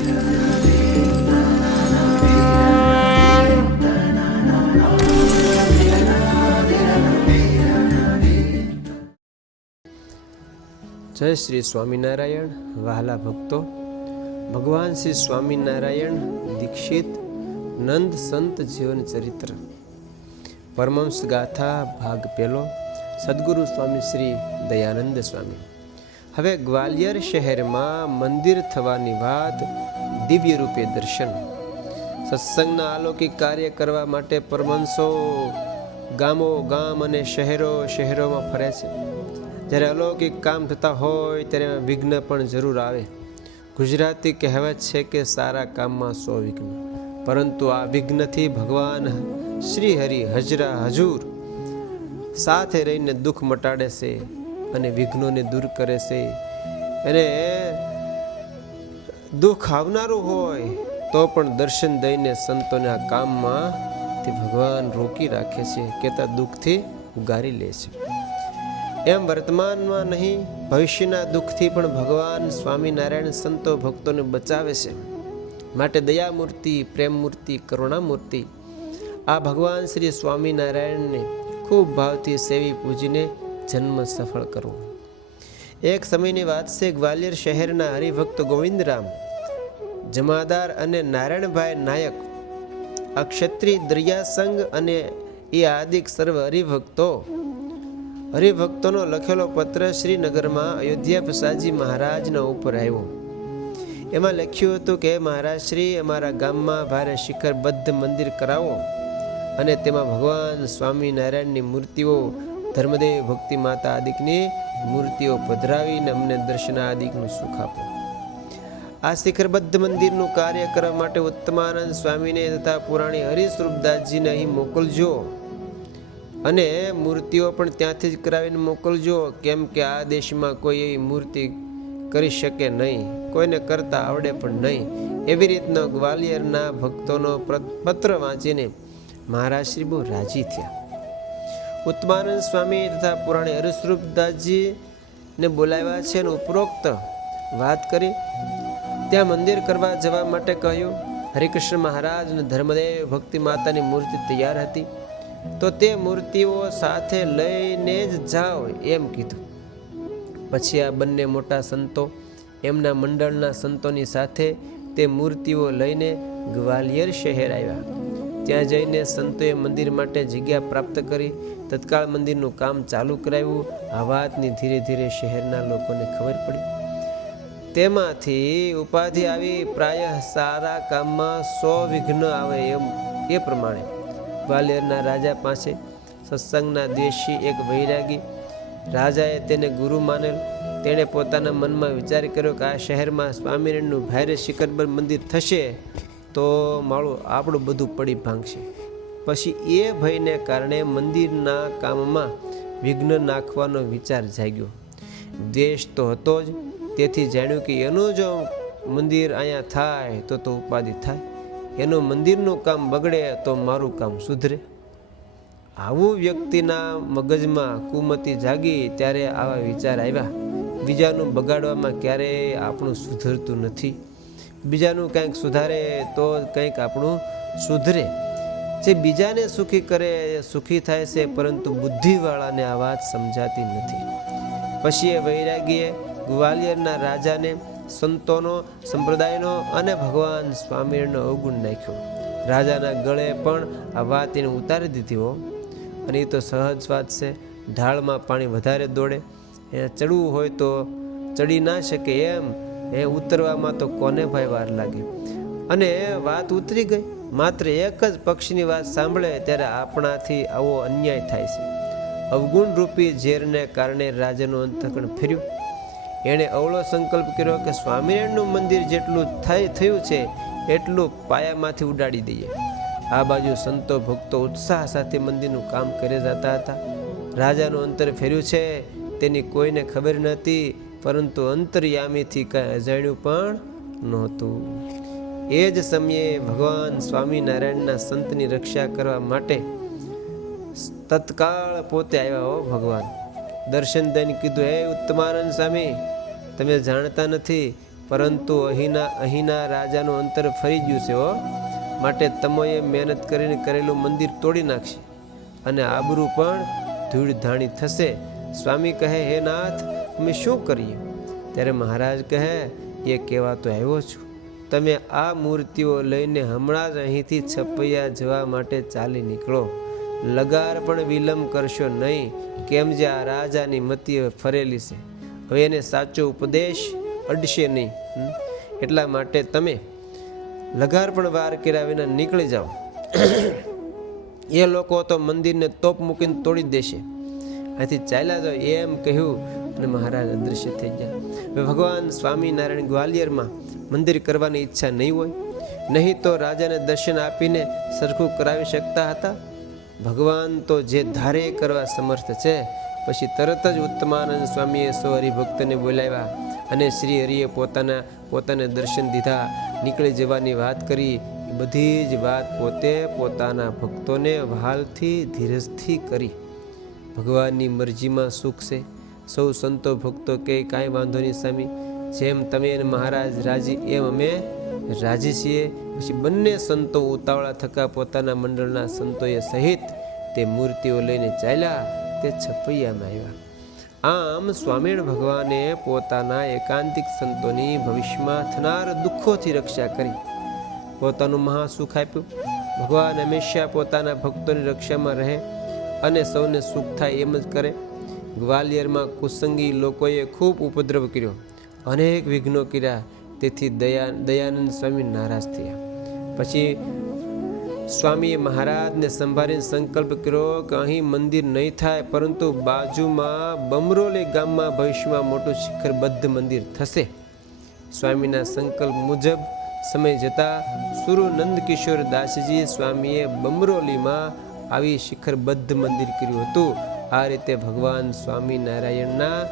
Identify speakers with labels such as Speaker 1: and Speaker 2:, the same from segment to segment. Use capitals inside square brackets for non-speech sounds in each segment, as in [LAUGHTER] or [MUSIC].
Speaker 1: જય શ્રી સ્વામિનારાયણ, વહાલા ભક્તો. ભગવાન શ્રી સ્વામિનારાયણ દીક્ષિત નંદ સંત જીવન ચરિત્ર. પરમંશ ગાથા ભાગ પહેલો, સદગુરુ સ્વામી શ્રી દયાનંદ સ્વામી. હવે ગ્વાલિયર શહેરમાં મંદિર થવાની વાત દિવ્ય રૂપે દર્શન. સત્સંગના અલૌકિક કાર્ય કરવા માટે પરમંશો ગામો, ગામ અને શહેરો શહેરોમાં ફરે છે. જ્યારે અલૌકિક કામ થતા હોય ત્યારે વિઘ્ન પણ જરૂર આવે. ગુજરાતી કહેવત છે કે સારા કામમાં સો વિઘ્ન. પરંતુ આ વિઘ્નથી ભગવાન શ્રી હરિ હજરા હજૂર સાથે રહીને દુઃખ મટાડે છે. અને વિઘ્નોને દૂર કરે છે. અને દુઃખ આવનારું હોય તો પણ દર્શન દઈને સંતોને આ કામમાં તે ભગવાન રોકી રાખે છે કેતા દુઃખથી ઉગારી લે છે. એમ વર્તમાનમાં નહીં, ભવિષ્યના દુઃખથી પણ ભગવાન સ્વામિનારાયણ સંતો ભક્તોને બચાવે છે. માટે દયામૂર્તિ, પ્રેમમૂર્તિ, કરુણામૂર્તિ, આ ભગવાન શ્રી સ્વામિનારાયણને ખૂબ ભાવથી સેવી પૂજીને જન્મ સફળ કરવો. એક સમયની વાત છે, ગ્વાલિયર શહેરના હરિભક્ત ગોવિંદરામ, જમાદાર અને નારાયણભાઈ નાયક. આ ક્ષત્રિય અને એ આદિક સર્વ હરિભક્તો. હરિભક્તોનો લખેલો પત્ર શ્રીનગરમાં અયોધ્યા પ્રસાદજી મહારાજના ઉપર આવ્યો. એમાં લખ્યું હતું કે, મહારાજ શ્રી, અમારા ગામમાં ભારે શિખરબદ્ધ મંદિર કરાવો અને તેમાં ભગવાન સ્વામિનારાયણની મૂર્તિઓ ધર્મદેવ ભક્તિ માતા આદિકની મૂર્તિઓ પધરાવીને અમને દર્શનાદિકનું સુખ આપો. આ શિખરબદ્ધ મંદિરનું કાર્ય કરવા માટે ઉત્તમાનંદ સ્વામીને તથા પુરાણી હરિસ્વરૂપદાસજીને અહીં મોકલજો. અને મૂર્તિઓ પણ ત્યાંથી જ કરાવીને મોકલજો, કેમ કે આ દેશમાં કોઈ એવી મૂર્તિ કરી શકે નહીં, કોઈને કરતા આવડે પણ નહીં. એવી રીતનો ગ્વાલિયરના ભક્તોનો પત્ર વાંચીને મહારાજ શ્રી બહુ રાજી થયા. ઉત્તમાનંદ સ્વામી તથા પુરાણી હરિસ્વરૂપદાસજીને બોલાવ્યા છે અને ઉપરોક્ત વાત કરી. ત્યાં મંદિર કરવા જવા માટે કહ્યું, હરિકૃષ્ણ મહારાજ અને ધર્મદેવ ભક્તિ માતાની મૂર્તિ તૈયાર હતી. તો તે મૂર્તિઓ સાથે લઈને જ જાઓ, એમ કીધું. પછી આ બંને મોટા સંતો એમના મંડળના સંતોની સાથે તે મૂર્તિઓ લઈને ગ્વાલિયર શહેર આવ્યા. ત્યાં જઈને સંતોએ મંદિર માટે જગ્યા પ્રાપ્ત કરી, તત્કાળ મંદિરનું કામ ચાલુ કરાવ્યું. આ વાતની ધીરે ધીરે શહેરના લોકોને ખબર પડી. તેમાંથી ઉપાધિ આવી, પ્રાય સારા કામમાં સો વિઘ્ન આવે એમ, એ પ્રમાણે. ગ્વાલિયરના રાજા પાસે સત્સંગના દેશી એક વૈરાગી રાજાએ તેને ગુરુ માનેલ. તેણે પોતાના મનમાં વિચાર કર્યો કે આ શહેરમાં સ્વામિનારાયણનું ભારે શિખરબર મંદિર થશે. તો માળું આપણું બધું પડી ભાંગશે. પછી એ ભયને કારણે મંદિરના કામમાં વિઘ્ન નાખવાનો વિચાર જાગ્યો. દ્વેષ તો હતો જ, તેથી જાણ્યું કે એનું જો મંદિર અહીંયા થાય તો તો ઉપાધિ થાય. એનું મંદિરનું કામ બગડે તો મારું કામ સુધરે. આવું વ્યક્તિના મગજમાં કુમતી જાગી ત્યારે આવા વિચાર આવ્યા. બીજાનું બગાડવામાં ક્યારેય આપણું સુધરતું નથી. બીજાનું કંઈક સુધારે તો કંઈક આપણું સુધરે. જે બીજાને સુખી કરે સુખી થાય છે, પરંતુ બુદ્ધિવાળાને આ વાત સમજાતી નથી. પછી એ વૈરાગીએ ગ્વાલિયરના રાજાને, સંતોનો, સંપ્રદાયનો અને ભગવાન સ્વામિનારાયણનો અવગુણ નાખ્યો. રાજાના ગળે પણ આ વાત એને ઉતારી દીધી હો. અને એ તો સહજ વાત છે, ઢાળમાં પાણી વધારે દોડે. એ ચડવું હોય તો ચડી ના શકે એમ. એ ઉતરવામાં તો કોને ભાઈ વાર લાગે? અને વાત ઉતરી ગઈ. માત્ર એક જ પક્ષીની વાત સાંભળે ત્યારે આપણાથી આવો અન્યાય થાય છે. અવગુણ રૂપી ઝેરને કારણે રાજાનું અંતકણ ફેર્યું. એણે અવળો સંકલ્પ કર્યો કે સ્વામિનારાયણનું મંદિર જેટલું થઈ થયું છે, એટલું પાયામાંથી ઉડાડી દઈએ. આ બાજુ સંતો ભક્તો ઉત્સાહ સાથે મંદિરનું કામ કરે જતા હતા. રાજાનું અંતર ફેર્યું છે, તેની કોઈને ખબર નહોતી પરંતુ અંતર્યામીથી કાંઈ અજાણ્યું પણ નહોતું. એ જ સમયે ભગવાન સ્વામિનારાયણના સંતની રક્ષા કરવા માટે તત્કાળ પોતે આવ્યા હો ભગવાન. દર્શન દઈને કીધું, હે ઉત્તમાનંદ સ્વામી, તમે જાણતા નથી, પરંતુ અહીંના અહીંના રાજાનું અંતર ફરી ગયું છે હો. માટે તમોએ મહેનત કરીને કરેલું મંદિર તોડી નાખશે અને આબરૂ પણ ધૂળધાણી થશે. સ્વામી કહે, હે નાથ, અમે શું કરીએ? ત્યારે મહારાજ કહે, એ કહેવા તો આવ્યો છું. તમે આ મૂર્તિઓ લઈને હમણાં જ અહીંથી છપૈયા જવા માટે ચાલી નીકળો. લગાર પણ વિલંબ કરશો નહીં, કેમ જે આ રાજાની મતી ફરેલી છે. હવે એને સાચો ઉપદેશ અડશે નહીં. એટલા માટે તમે લગાર પણ વાર કર્યા વિના નીકળી જાઓ. [COUGHS] એ લોકો તો મંદિરને તોપ મૂકીને તોડી દેશે. અહીંથી ચાલ્યા જાઓ એમ કહ્યું અને મહારાજ અદૃશ્ય થઈ ગયા. ભગવાન સ્વામિનારાયણ ગ્વાલિયરમાં મંદિર કરવાની ઈચ્છા નહીં હોય, નહીં તો રાજાને દર્શન આપીને સરખું કરાવી શકતા હતા? ભગવાન તો જે ધારે કરવા સમર્થ છે, પછી તરત જ ઉત્તમાનંદ સ્વામીએ સો હરિભક્તને બોલાવ્યા અને શ્રી હરિએ પોતાના, પોતાને દર્શન દીધા. નીકળી જવાની વાત કરી બધી જ વાત પોતે પોતાના ભક્તોને વહાલથી ધીરજથી કરી. ભગવાનની મરજીમાં સુખ છે. સૌ સંતો ભક્તો કે કાંઈ વાંધો નહીં સ્વામી. જેમ તમે મહારાજ રાજી, એમ અમે રાજી છીએ. પછી બંને સંતો ઉતાવળા થકા પોતાના મંડળના સંતોએ સહિત તે મૂર્તિઓ લઈને ચાલ્યા તે છપૈયામાં આવ્યા. આમ સ્વામિનારાયણ ભગવાને પોતાના એકાંતિક સંતોની ભવિષ્યમાં થનાર દુઃખોથી રક્ષા કરી. પોતાનું મહાસુખ આપ્યું. ભગવાન હંમેશા પોતાના ભક્તોની રક્ષામાં રહે. અને સૌને સુખ થાય એમ જ કરે. ગ્વાલિયરમાં કુસંગી લોકોએ ખૂબ ઉપદ્રવ કર્યો. અનેક વિઘ્નો કર્યા. તેથી દયા, દયાનંદ સ્વામી નારાજ થયા. પછી સ્વામીએ મહારાજને સંભાળીને સંકલ્પ કર્યો કે અહીં મંદિર નહીં થાય, પરંતુ બાજુમાં બમરોલી ગામમાં ભવિષ્યમાં મોટું શિખરબદ્ધ મંદિર થશે. સ્વામીના સંકલ્પ મુજબ સમય જતાં સુરુ નંદકિશોર દાસજી સ્વામીએ બમરોલીમાં આવી શિખરબદ્ધ મંદિર કર્યું હતું. આ રીતે ભગવાન સ્વામિનારાયણના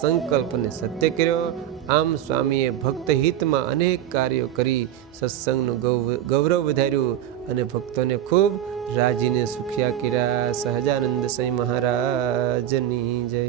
Speaker 1: સંકલ્પને સત્ય કર્યો. આમ સ્વામીએ ભક્ત હિતમાં અનેક કાર્યો કરી સત્સંગનું ગૌરવ વધાર્યું અને ભક્તોને ખૂબ રાજીને સુખ્યા કર્યા. સહજાનંદ સ્વામી મહારાજની જય.